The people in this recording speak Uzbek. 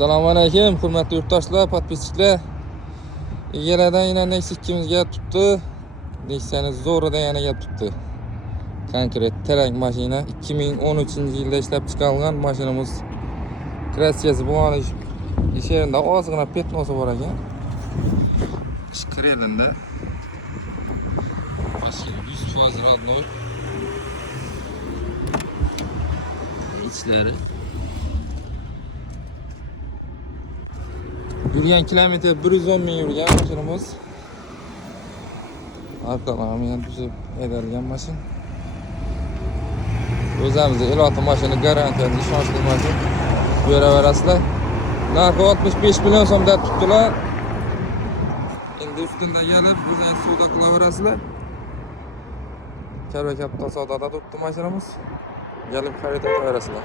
Assalomu alaykum, hurmatli yurtdoshlar, podpischilar. Egalardan yana Nexia 2 ga tutdi. Nexia'ni zo'ridan yana ga tutdi. Konkret terang mashina 2013-yilda ishlab chiqarilgan mashinamiz. Krassiyasi bo'lgan ish yerida ozgina petnosi bor ekan. Ish kirelanda. Mashina 100% rodnoy. İçleri. Yurgan kilometr 110 ming yurgan mashinamiz. Arqalami ham tuzib edilgan mashina. O'zimizda iloti mashina garantiyali ishonchli mashina. Ko'raverasizlar. Narxi 65 million so'mda tutdilar. Endi ustundan kelib, bizdan savdo qilaverasizlar. Katta savdoda turibdi mashinamiz. Gelip xarid etaverasizlar.